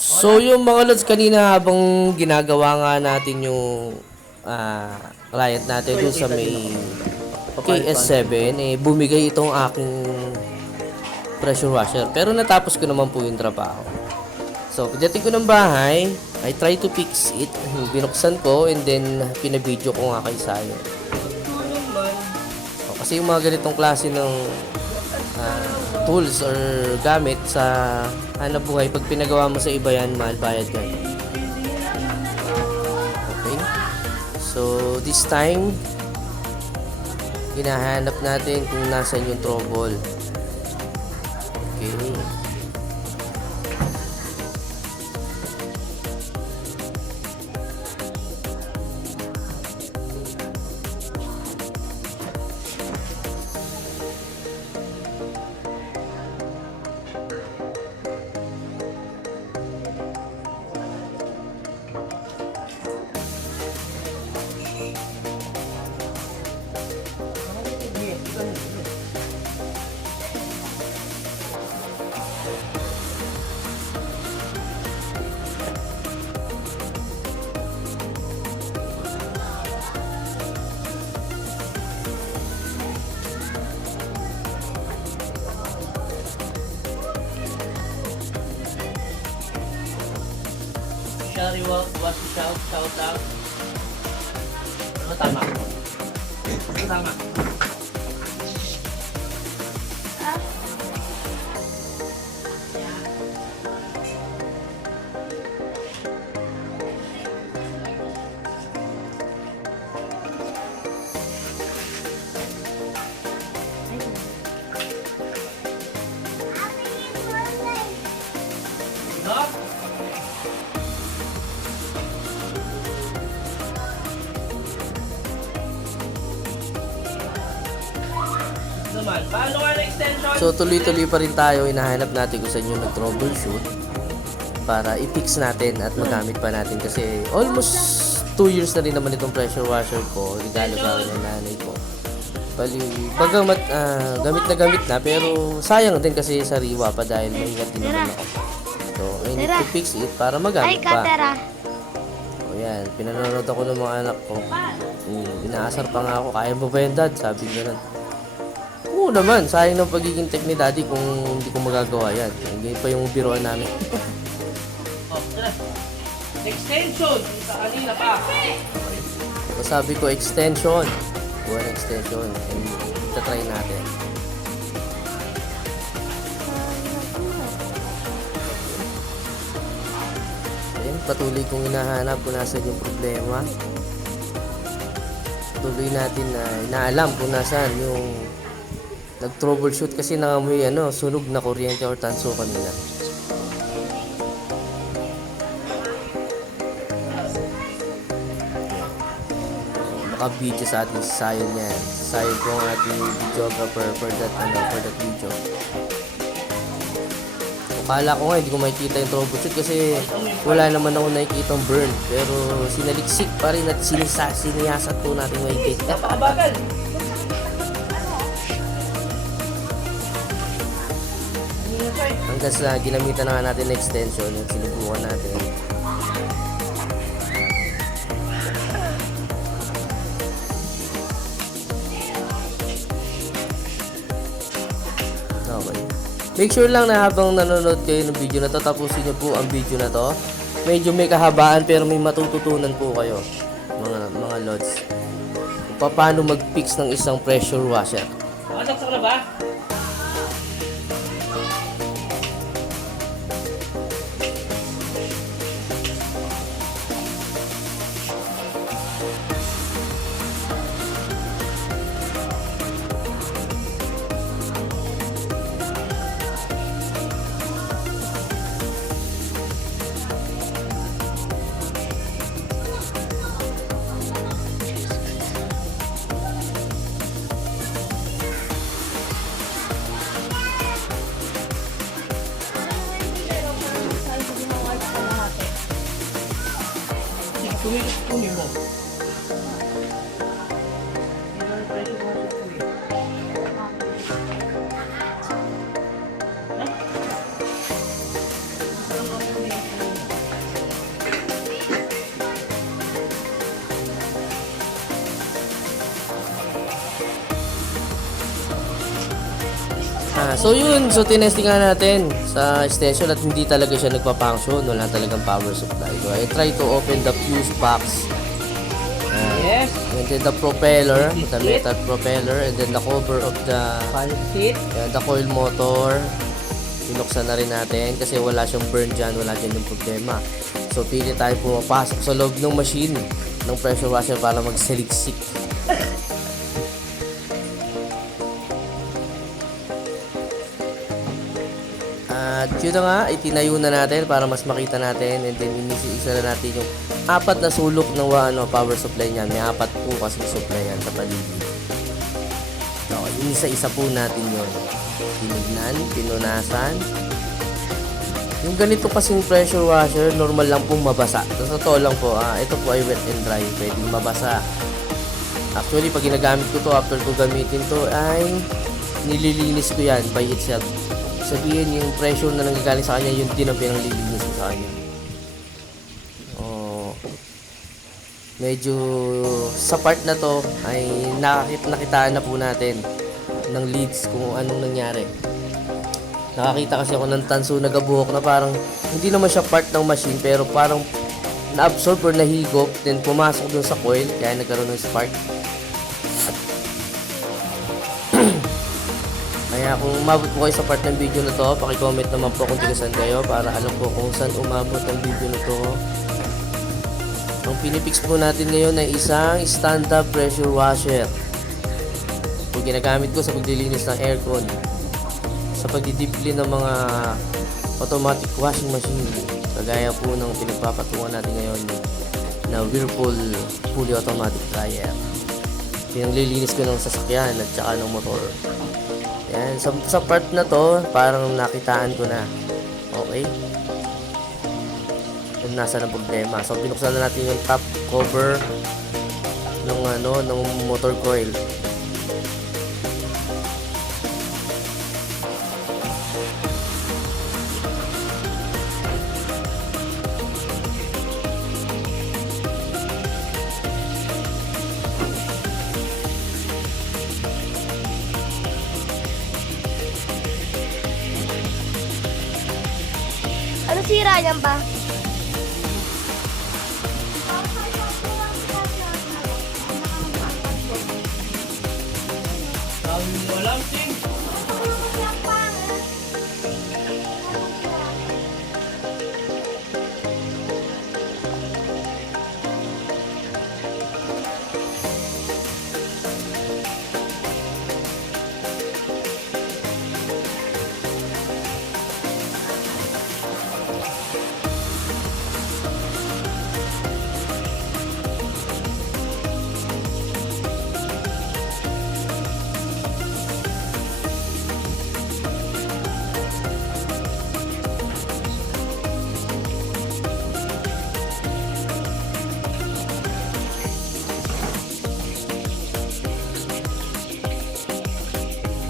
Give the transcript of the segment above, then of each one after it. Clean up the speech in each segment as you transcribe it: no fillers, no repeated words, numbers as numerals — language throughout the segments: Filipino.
So yung mga lods kanina habang ginagawa nga natin yung client natin dun sa may KS7 bumigay itong aking pressure washer. Pero natapos ko naman po yung trabaho. So pagdating ko ng bahay, I try to fix it. Binuksan ko and then pinabidyo ko nga kay Sayo. So, kasi yung mga ganitong klase ng tools or gamit sa hanap buhay, pag pinagawa mo sa iba yan, mahal bayad yan. Okay. So, this time, hinahanap natin kung nasan yung trouble. Okay. Shari, what shout out? Ano tama? Ano tama? So tuloy-tuloy pa rin tayo, hinahanap natin kung saan yung nag-troubleshoot para i-fix natin at magamit pa natin kasi almost 2 years na rin naman itong pressure washer ko, regalo sa akin ng nanay ko. Bali, bagamat gamit na pero sayang din kasi sa riwa pa dahil maingat din naman ako. So I need to fix it para magamit pa. O yan, pinanonood ako ng mga anak ko. Inaasar pa nga ako, kaya mo ba yan dad? Sabi nila. Oo naman, sayang ng pagiging tech ni daddy kung hindi ko magagawa yan. Hindi pa yung biroan namin. Extension! Sa kanina pa. So sabi ko, extension. Buwan extension. And itatry natin. Ayan, patuloy kong hinahanap kung nasan yung problema. Patuloy natin na inaalam kung nasan yung nag-troubleshoot kasi nangamoy sunog na kuryente or tanso kanina. Naka-video sa ating Sayon yan. Sayon ko ang ating videographer for that video. Akala ko nga hindi ko makikita yung troubleshoot kasi wala naman ako nakikita ang burn. Pero sinaliksik pa rin at siniyasat po natin makikita. Napakabagal! Hanggang sa ginamitan na nga natin na extension at sinubukan natin. Okay. Make sure lang na habang nanonood kayo ng video na to, tapusin nyo po ang video na to. Medyo may kahabaan pero may matututunan po kayo, mga lods. Kung paano mag-fix ng isang pressure washer. Nakasaksak na ba? Kunin mo. So yun, so tinesting nga natin sa extension at hindi talaga siya nagpa-function. Wala talagang power supply. So I try to open the fuse box. Yes. And then the propeller, the metal propeller, and then the cover of the Fire seat. the coil motor. Pinuksan na rin natin kasi wala siyang burn dyan, wala dyan yung problema. So pili tayo pumapasok sa loob ng machine ng pressure washer para magsaliksik. At yun na nga, itinayo na natin para mas makita natin, and then inisa na natin yung apat na sulok ng power supply niyan. May apat po kasi supply yan sa paligid. So, inisa-isa po natin yun. Tinignan, pinunasan. Yung ganito kasing pressure washer, normal lang pong mabasa. Sa totoo lang po, ito po ay wet and dry, pwedeng mabasa. Actually, pag ginagamit ko to, after ko gamitin to, ay nililinis ko yan by itself. Sabihin yung pressure na nanggagaling sa kanya, yun din ang pinanglilinis ko sa kanya. Oh, medyo sa part na to ay nakitaan na po natin ng leads kung anong nangyari. Nakakita kasi ako ng tanso na gabuhok na parang hindi naman siya part ng machine pero parang na-absorb or nahigop, then pumasok dun sa coil kaya nagkaroon ng spark. Kaya kung umabot po kayo sa part ng video na to, paki-comment naman po kung tigasan kayo para alam po kung saan umabot ang video na to. Ang pinipix po natin ngayon ay isang stand-up pressure washer. Kung ginagamit ko sa paglilinis ng aircon, sa pagdidipli ng mga automatic washing machine, kagaya po ng pinagpapatungan natin ngayon na Whirlpool fully automatic dryer. Pinanglilinis ko ng sasakyan at saka ng motor. Yan, sa part na to, parang nakitaan ko na. Okay? Kung nasa ng problema. So, binuksan na natin yung top cover ng motor coil. Ano sira niyan ba? Walang ting.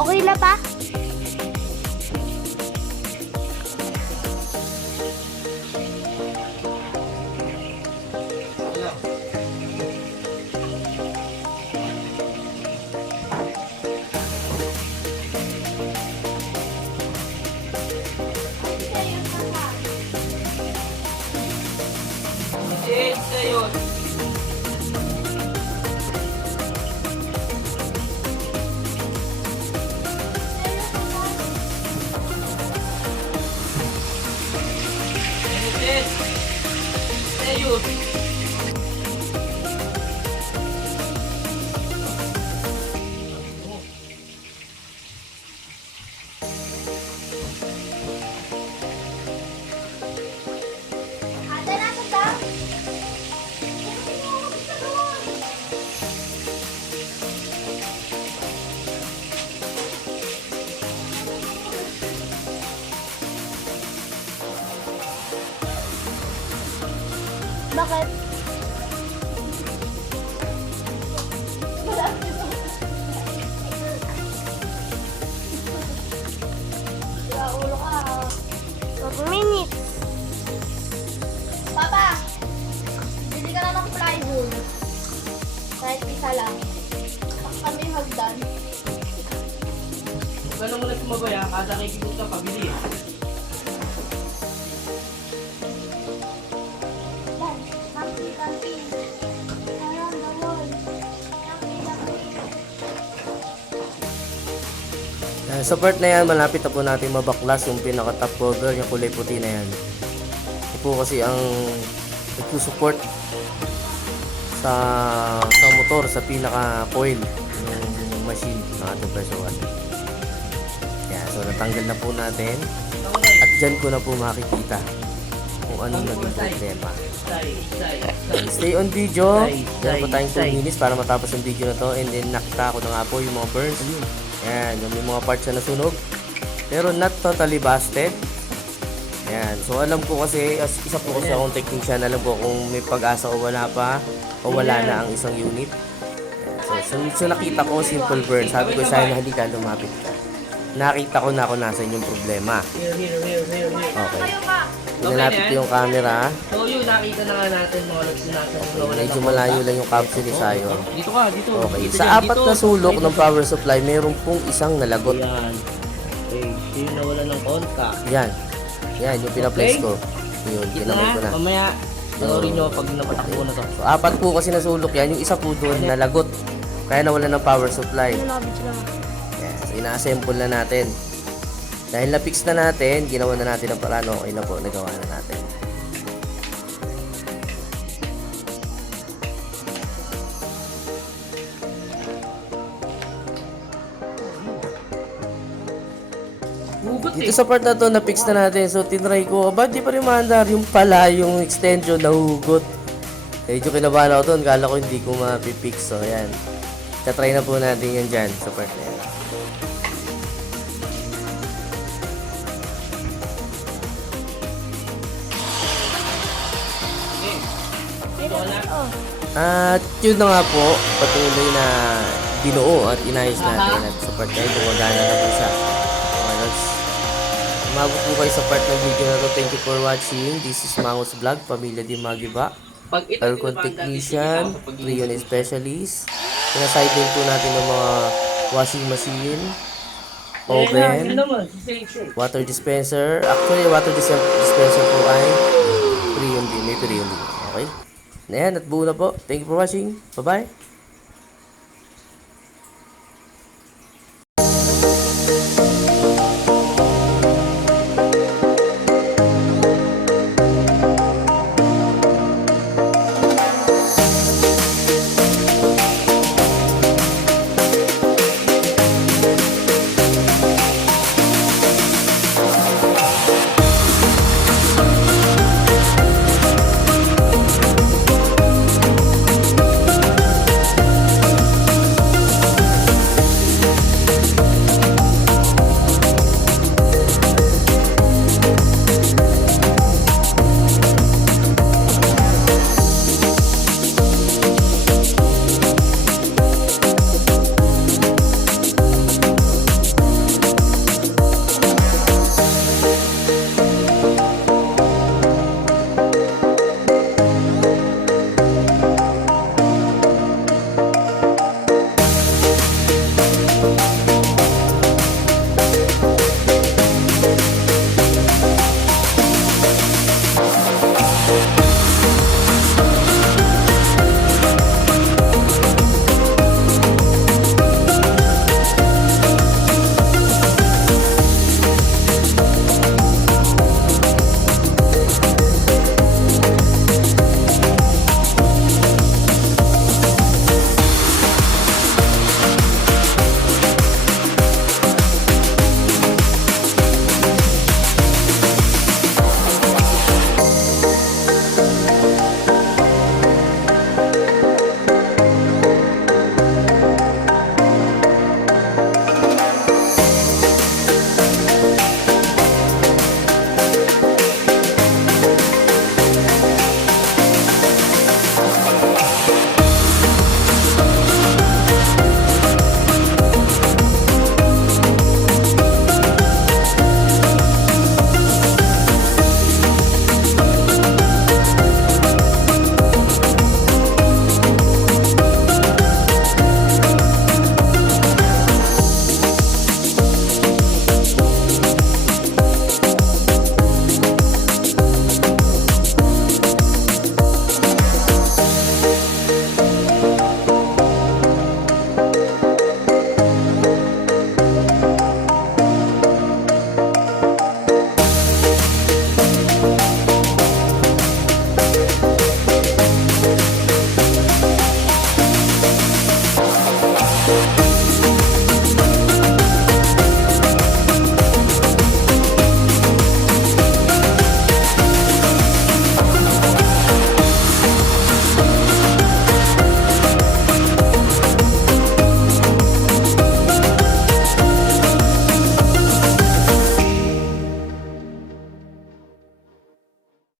Okay na pa? Ayun. Ayun. Ate, nasa ba? Bakit? Wala ulo ka. 4 minutes. Papa! Bili ka na ng plywood. Kahit isa lang. Kami hagdan. Ganun mo na mabaya, kada nakikita ka, pabili. Yan. Happy, happy. Around the world. Happy, happy. Sa part na yan, malapit na po natin mabaklas yung pinaka-top cover, yung kulay puti na yan. Ito po kasi ang nagsusupport sa motor, sa pinaka-coil ng machine ng ating pressure washer. Yan, so natanggal na po natin at dyan ko na po makikita kung anong naging problema. Stay on video. Yan po tayong 2 minutes para matapos yung video na to, and then nakita ko na nga po yung mga burns. Yan, yung may mga parts na nasunog. Pero not totally busted. Yan, so alam ko kasi, isa po kasi akong technician, alam ko kung may pag-asa o wala pa, o wala na ang isang unit. Yan, so nakita ko simple burn. Sabi ko sa'yo na hindi ka lumapit ka. Nakita ko na kung nasa yung problema. Here. Okay. Kayo ka. Pinalapit ko yung camera. So yun, nakita na nga natin mga lods na nasa Medyo malayo lang yung capsule ni Sayo. Dito ka, dito. Okay, Dito sa dyan, apat dito. na sulok ng power supply, mayroon pong isang nalagot. Yan. Okay, yung nawala ng contact. Yan. Yan, yung pina-place Okay. ko. Yun, Dito pinamay na, ko na. mamaya, panoorin nyo pag napatakbo na to. So, apat po kasi nasulok yan. Yung isa po doon, nalagot. Kaya nawala ng power supply. Nabit sila nga. Yan, so ina-assemble na natin. Dahil na-fix na natin, ginawa na natin ang paraan. Okay na po, nagawa na natin. Hugot Dito sa part na to, na-fix na natin. So, tinry ko, ba't di pa rin maandar? Yung pala, yung extension, nahugot. Medyo kinabahan ako doon. Kala ko hindi ko mapipix. So, ayan. Tatry na po natin yan dyan sa part na yan. Dito ka na. Oh. At yun na nga po, patuloy na binuo at inayos natin. At sa part na yun, gumagana na po siya. Okay, lods. Umabot po kayo sa part ng video na to. Thank you for watching. This is Mangos Vlog, Pamilya Di Magiba. Pag ito, Aircon technician, Freon specialist. Pinaside din po natin ng mga washing machine, oven, water dispenser. Actually, water dispenser po ay Freon din. May Freon din. Okay? Na yan, at buo na po. Thank you for watching. Bye-bye.